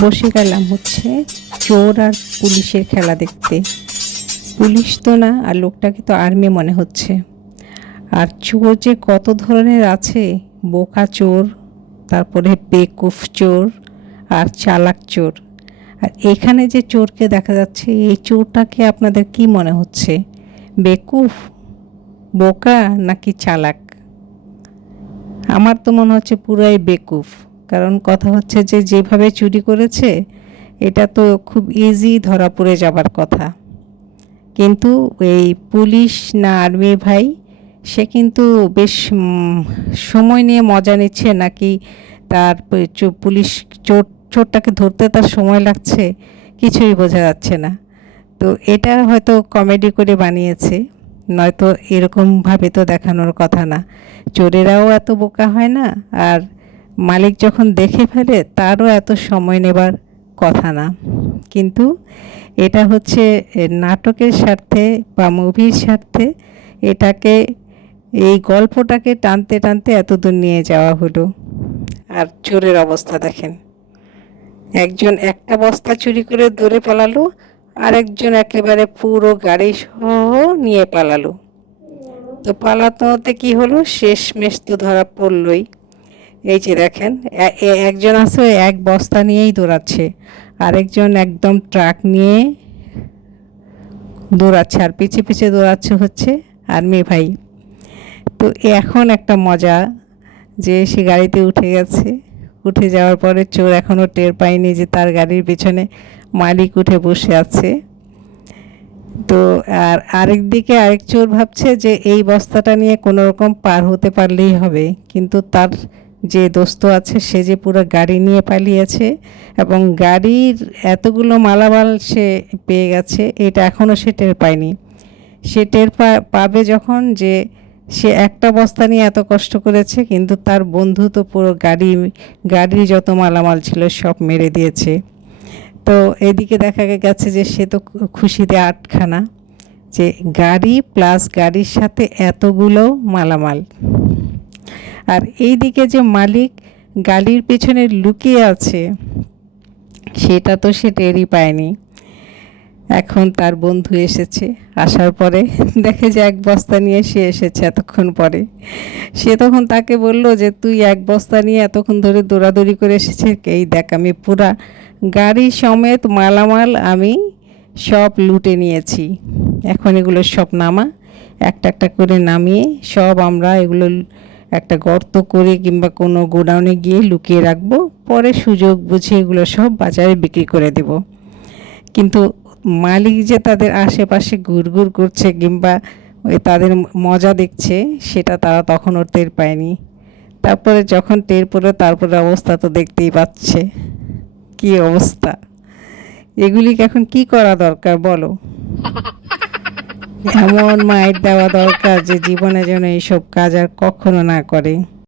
বসে গেলাম হচ্ছে চোর আর পুলিশের খেলা দেখতে। পুলিশ তো না, আর লোকটাকে তো আর্মি মনে হচ্ছে। আর চোর যে কত ধরনের আছে, বোকা চোর, তারপরে বেকুফ চোর, আর চালাক চোর। আর এখানে যে চোরকে দেখা যাচ্ছে, এই চোরটাকে আপনাদের কি মনে হচ্ছে? বেকুফ, বোকা নাকি চালাক? আমার তো মনে হচ্ছে পুরাই বেকুফ। কারণ কথা হচ্ছে যে যেভাবে চুরি করেছে, এটা তো খুব ইজি ধরা পড়ে যাবার কথা। কিন্তু এই পুলিশ না আর্মি ভাই, সে কিন্তু বেশ সময় নিয়ে মজা নিচ্ছে, নাকি তার পুলিশ চোরটাকে ধরতে তার সময় লাগছে, কিছুই বোঝা যাচ্ছে না। তো এটা হয়তো কমেডি করে বানিয়েছে, নয়তো এরকমভাবে তো দেখানোর কথা না। চোরেরাও এত বোকা হয় না, আর মালিক যখন দেখে ফেলে তারও এত সময় নেবার কথা না। কিন্তু এটা হচ্ছে নাটকের স্বার্থে বা মুভির স্বার্থে এটাকে, এই গল্পটাকে টানতে টানতে এতদূর নিয়ে যাওয়া হলো। আর চোরের অবস্থা দেখেন, একজন একটা বস্তা চুরি করে দৌড়ে পালালো, আরেকজন একেবারে পুরো গাড়ি সহ নিয়ে পালালো। তো পালাতে হতে কি হলো, শেষমেশ তো ধরা পড়লই। এই যে দেখেন, একজন আছে এক বস্তা নিয়েই দৌড়াচ্ছে, আরেকজন একদম ট্রাক নিয়ে দৌড়াচ্ছে, আর পিছে পিছে দৌড়াচ্ছে হচ্ছে আর্মি ভাই। তো এখন একটা মজা, যে সে গাড়িতে উঠে গেছে, উঠে যাওয়ার পরে চোর এখনও টের পায়নি যে তার গাড়ির পেছনে মালিক উঠে বসে আছে। তো আর আরেক দিকে আরেক চোর ভাবছে যে এই বস্তাটা নিয়ে কোনো রকম পার হতে পারলেই হবে, কিন্তু তার যে দোস্ত আছে সে যে পুরো গাড়ি নিয়ে পালিয়েছে, এবং গাড়ির এতগুলো মালামাল সে পেয়ে গেছে, এটা এখনও সে টের পায়নি। সে টের পাবে যখন, যে সে একটা বস্তা নিয়ে এত কষ্ট করেছে, কিন্তু তার বন্ধু তো পুরো গাড়ির যত মালামাল ছিল সব মেরে দিয়েছে। তো এদিকে দেখা গেছে যে সে তো খুশিতে আটখানা, যে গাড়ি প্লাস গাড়ির সাথে এতগুলো মালামাল। আর এইদিকে যে মালিক গাড়ির পেছনে লুকিয়ে আছে, সেটা তো সে টেরই পায়নি। এখন তার বন্ধু এসেছে, আসার পরে দেখে যে এক বস্তা নিয়ে সে এসেছে এতক্ষণ পরে। সে তখন তাকে বলল যে তুই এক বস্তা নিয়ে এতক্ষণ ধরে দৌড়াদৌড়ি করে এসেছিস, এই দেখ আমি পুরা গাড়ি সমেত মালামাল আমি সব লুটে নিয়েছি, এখন এগুলো সব নামা, একটা একটা করে নামিয়ে সব আমরা এগুলো একটা গর্ত করে কিংবা কোনো গোডাউনে গিয়ে লুকিয়ে রাখবো, পরে সুযোগ বুঝে এগুলো সব বাজারে বিক্রি করে দেব। কিন্তু মালিক যে তাদের আশেপাশে ঘুরঘুর করছে কিংবা ওই তাদের মজা দেখছে, সেটা তারা তখনও টের পায়নি। তারপরে যখন টের পড়ে, তারপরে অবস্থা তো দেখতেই পাচ্ছে কি অবস্থা। এগুলিকে এখন কি করা দরকার বলো? এমন মাইর দেওয়া দরকার যে জীবনে যেন এইসব কাজ আর কখনো না করে।